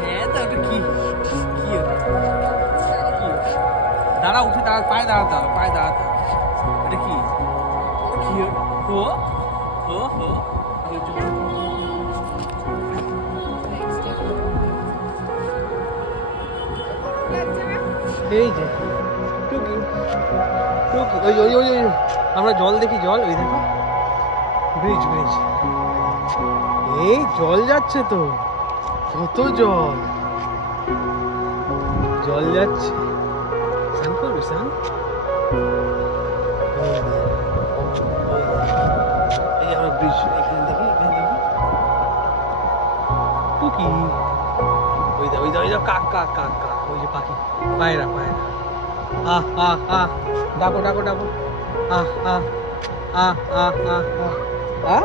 হ্যাঁ তো ওটা কি কি দাঁড়া, উঠে দাঁড়া, পায়ে দাঁড়াতে হবে, পায়ে দাঁড়াতে হবে। এটা কি কি হো হো হো এই যে টুকি টুকি, ওই ওই ওই ওই আমরা জল দেখি, জল ওই দেখো, ব্রিজ ব্রিজ, এই জল যাচ্ছে তো, কত জল, জল যাচ্ছে, স্নান করবি স্নান? এই আমরা ব্রিজ, এখানে দেখি, এখানে দেখি টুকি, ওই দা ওই দা ওই দা, কাক কাক কাক কাক, ওই যে পাখি, পায়রা পায়রা, আহ আহ আহ, ডাকো ডাকো ডাকো, আহ আহ আহ আহ আহ আহ,